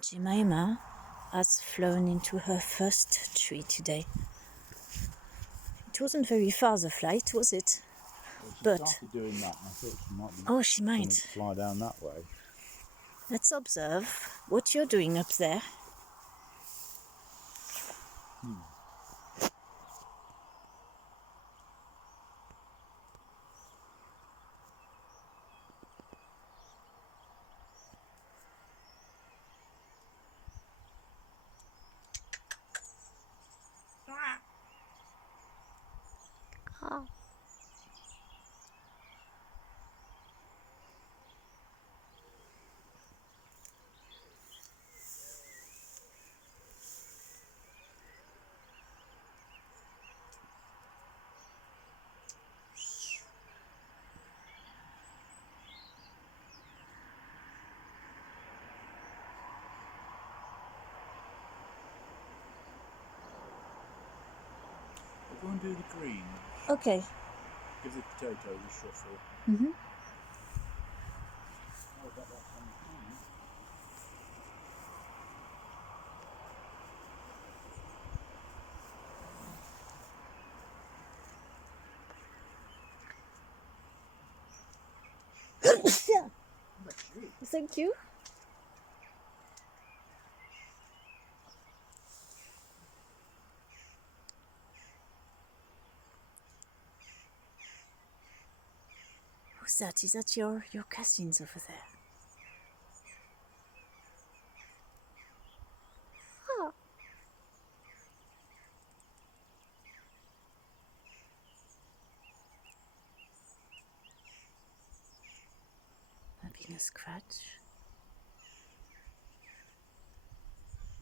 Gemima has flown into her first tree today. It wasn't very far, the flight, was it? Well, she started doing that, and I thought she might be she might. going to fly down that way. Let's observe what you're doing up there. We'll go and do the green. Okay. Give the potatoes a shuffle. Mm-hmm. Oh, that's on the corner. Thank you. Who's that? Is that your cousins over there? Oh. Having a scratch.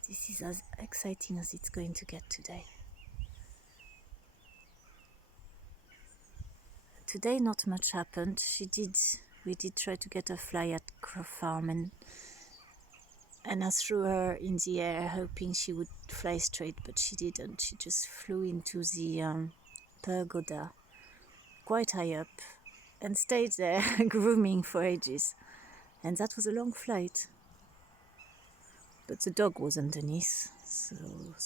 This is as exciting as it's going to get today. Today not much happened. We did try to get a fly at Crow Farm and I threw her in the air hoping she would fly straight, but she didn't. She just flew into the pergola quite high up and stayed there grooming for ages. And that was a long flight. But the dog was underneath, so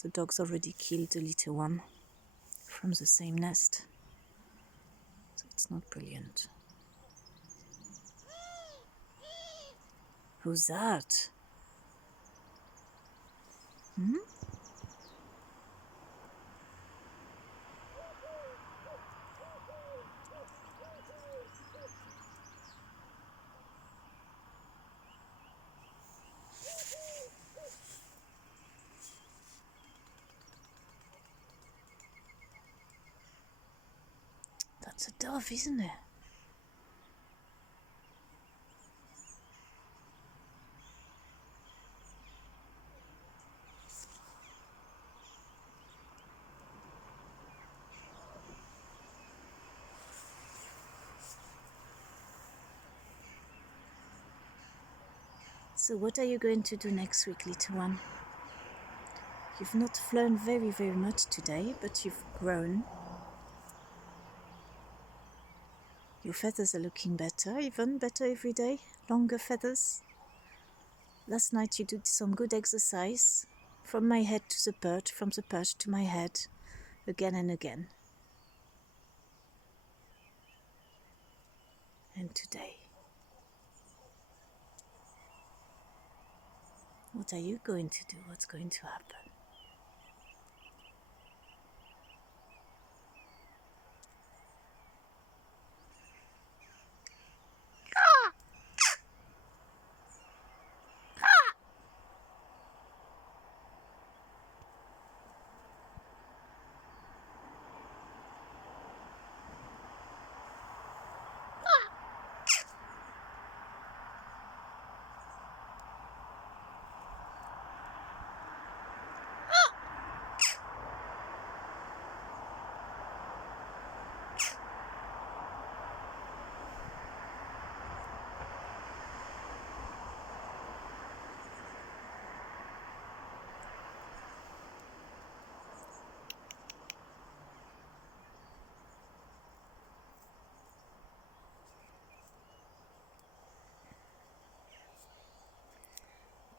the dog's already killed a little one from the same nest. So it's not brilliant. Who's that? Hmm? That's a dove, isn't it? So what are you going to do next week, little one? You've not flown very, very much today, but you've grown. Your feathers are looking better, even better every day. Longer feathers. Last night you did some good exercise. From my head to the perch, from the perch to my head. Again and again. And today. What are you going to do? What's going to happen?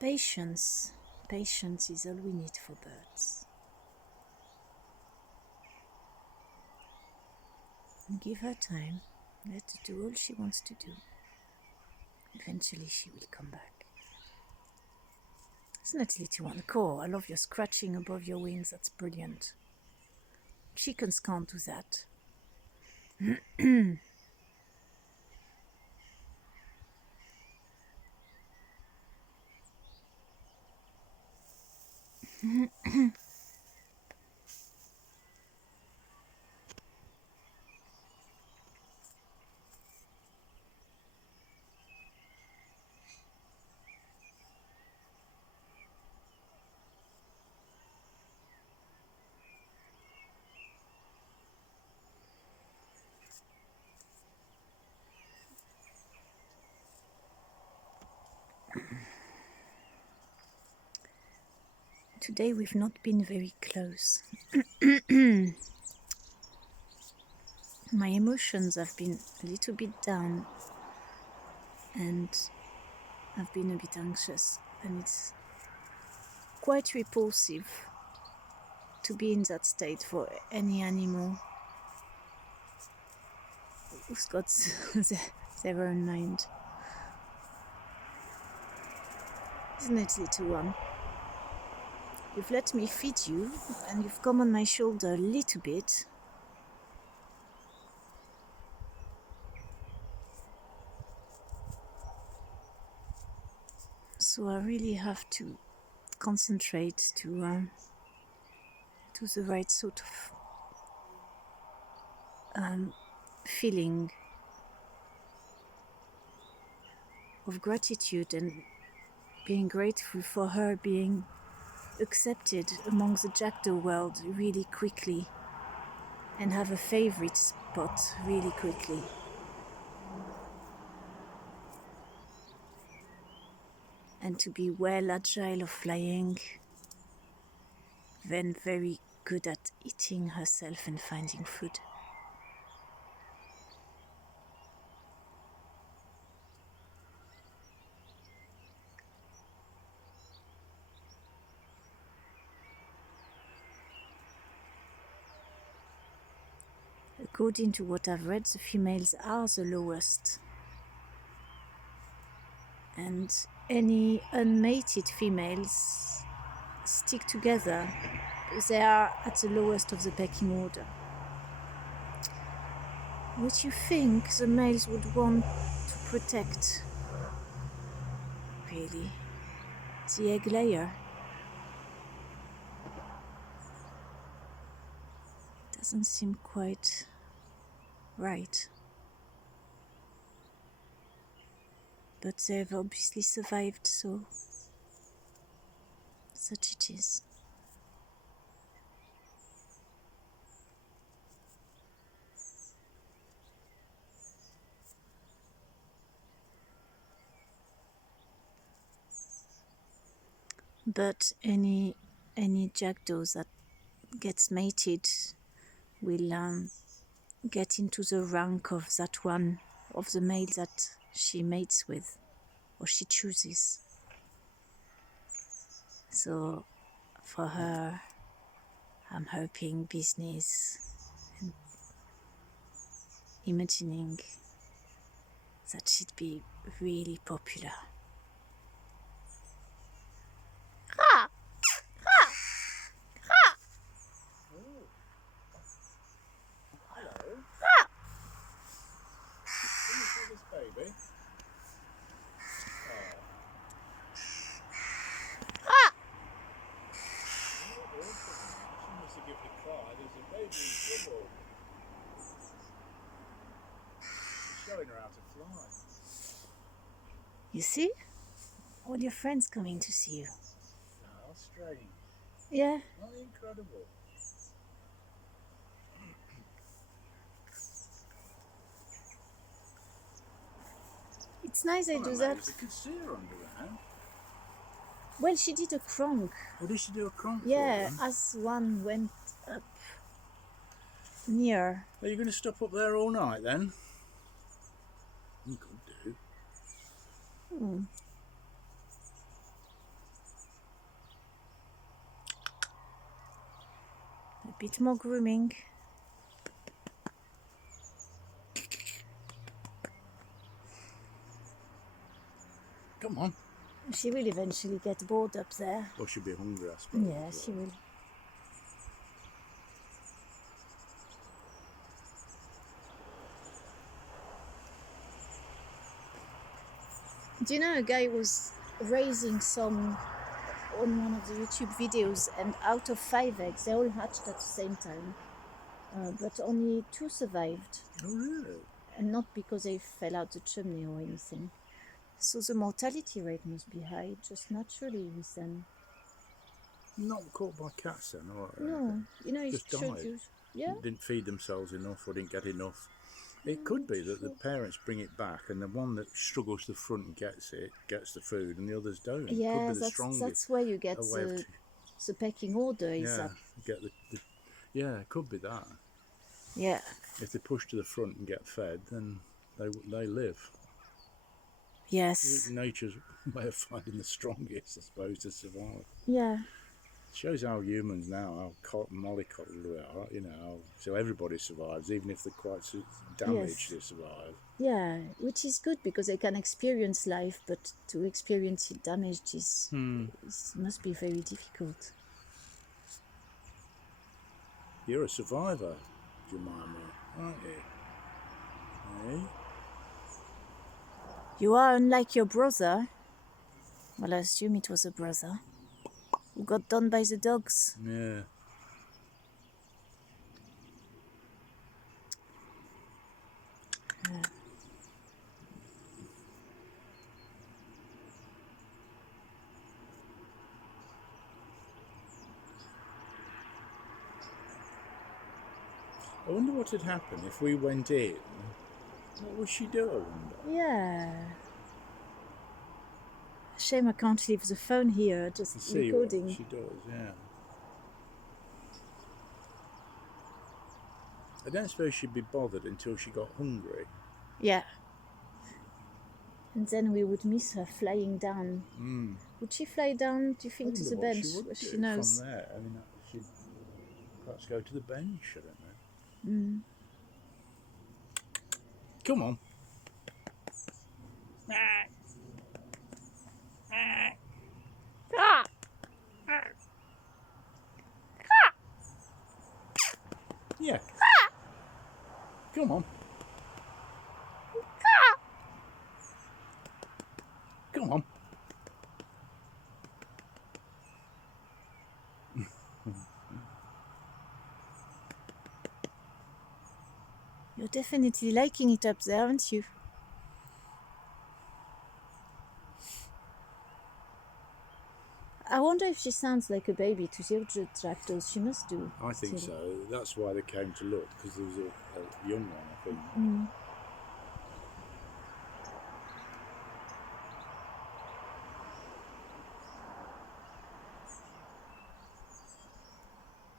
Patience. Patience is all we need for birds. Give her time. Let her do all she wants to do. Eventually she will come back. Isn't it, little one? Cool. I love your scratching above your wings. That's brilliant. Chickens can't do that. Today we've not been very close. My emotions have been a little bit down and I've been a bit anxious, and it's quite repulsive to be in that state for any animal who's got their own mind. Isn't it, little one? You've let me feed you and you've come on my shoulder a little bit. So I really have to concentrate to the right sort of feeling of gratitude and being grateful for her being accepted among the jackdaw world really quickly and have a favorite spot really quickly. And to be well agile of flying, then very good at eating herself and finding food. According to what I've read, the females are the lowest. And any unmated females stick together. They are at the lowest of the pecking order. Which you think the males would want to protect, really? The egg layer. Doesn't seem quite right. But they've obviously survived, so such it is. But any jackdaw that gets mated will get into the rank of that one of the male that she mates with or she chooses. So for her, I'm hoping business and imagining that she'd be really popular. Ha! Ha! Ha! Oh. Hello. Ha! Can you see this baby? Oh. Ha! Oh, she must have given a cry. There's a baby in trouble. She's showing her how to fly. You see? All your friends coming to see you. How strange. Yeah. Not incredible. It's nice they I'm do amazed that. they could see her underground. Well, she did a cronk. What did she do a cronk Yeah, for them? as one went up near. Are you going to stop up there all night then? You could do. Hmm. Bit more grooming. Come on. She will eventually get bored up there. Or she'll be hungry, I suppose. Yeah, she will. Do you know a guy was raising some on one of the YouTube videos, and out of 5 eggs, they all hatched at the same time. But only 2 survived. Oh, really? And not because they fell out the chimney or anything. So the mortality rate must be high, just naturally with them. Not caught by cats then, or No, you know, just it should died. use. Yeah. Didn't feed themselves enough or didn't get enough. It could be that the parents bring it back and the one that struggles to the front and gets it, gets the food, and the others don't. Yeah, Could be the strongest. that's where you get the pecking order is yeah, up. get yeah, it could be that. Yeah. If they push to the front and get fed, then they live. Yes. Nature's way of finding the strongest, I suppose, to survive. Yeah. It shows how humans now, how mollycoddled we are, you know, so everybody survives, even if they're quite damaged, they survive. Yeah, which is good because they can experience life, but to experience it damaged must be very difficult. You're a survivor, Gemima, aren't you? Eh? You are unlike your brother. Well, I assume it was a brother who got done by the dogs. Yeah. I wonder what had happened if we went in. What would she do, I wonder? Yeah. Shame I can't leave the phone here, just recording. What she does, yeah. I don't suppose she'd be bothered until she got hungry. Yeah. And then we would miss her flying down. Would she fly down, do you think, to the bench? She knows. From there, I mean, she'd perhaps go to the bench, I don't know. Come on. Yeah. Come on. Come on. You're definitely liking it up there, aren't you? I wonder if she sounds like a baby to the other jackdaws. She must do. I think so. That's why they came to look, because there was a young one, I think.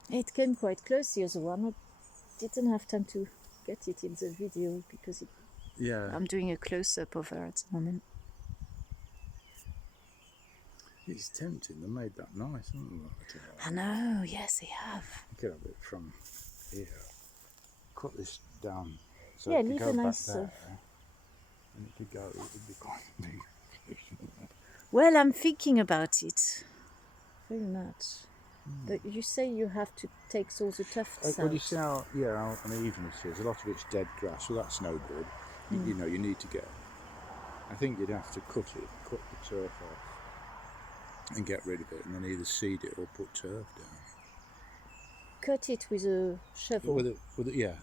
It came quite close, the other one. I didn't have time to get it in the video because I'm doing a close-up of her at the moment. It's tempting. They made that nice, haven't they? I know, yes, they have. Get a bit from here. Cut this down. So yeah, it leave could go a nice. back there, and it could go. It would be quite big. Well, I'm thinking about it very much. But you say you have to take all the tufts out. Well, you see how uneven it is. A lot of it's dead grass, so that's no good. You know, you need to get. I think you'd have to cut the turf off, and get rid of it, and then either seed it or put turf down. Cut it with a shovel. With a, yeah.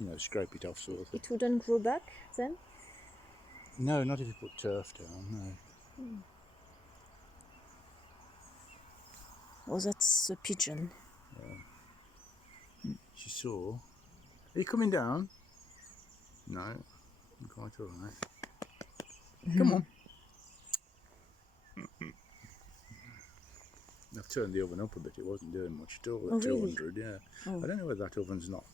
You know, scrape it off sort of thing. It wouldn't grow back then? No, not if you put turf down. No. Oh, that's a pigeon. She saw. Are you coming down? No, I'm quite all right. Come on. I've turned the oven up a bit. It wasn't doing much at all at 200. Really? Yeah. I don't know whether that oven's not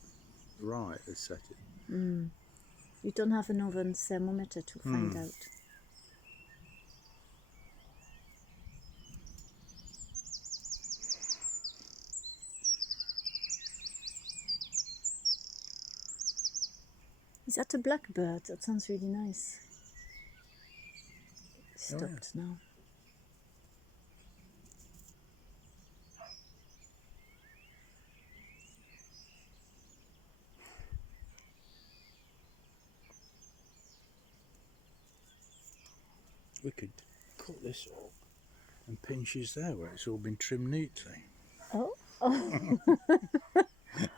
right as set it. You don't have an oven thermometer to find out. Is that a blackbird? That sounds really nice. Oh, yeah. Stopped now. We could cut this up and pinches there where it's all been trimmed neatly. Oh.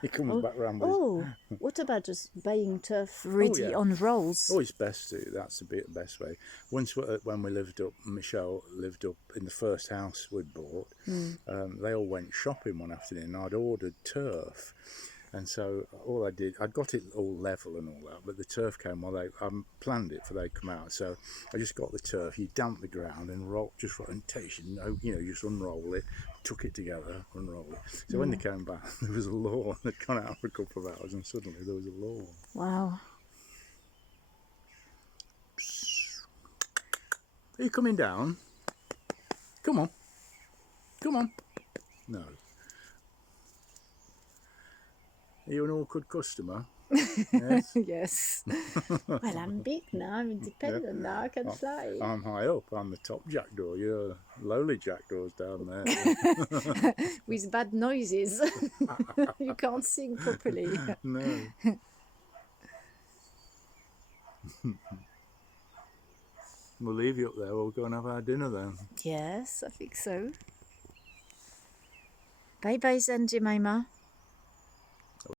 He comes back round with What about just buying turf ready on rolls? Oh, it's best to. That's the best way. Once when we lived up, Michelle lived up in the first house we'd bought. They all went shopping one afternoon. I'd ordered turf, and so all I did, I'd got it all level and all that, but the turf came while they planned it for they come out. So I just got the turf. You damp the ground and roll, just rotation. You just unroll it, tuck it together, unroll it. So when they came back, there was a lawn. They'd gone out for a couple of hours, and suddenly there was a lawn. Wow. Are you coming down? Come on. Come on. No. Are you an awkward customer? Yes. Yes. Well, I'm big now. I'm independent now. I can fly. I'm high up. I'm the top jackdaw. You're lowly jackdaws down there. With bad noises. You can't sing properly. No. We'll leave you up there. We'll go and have our dinner then. Yes, I think so. Bye bye then, Gemima.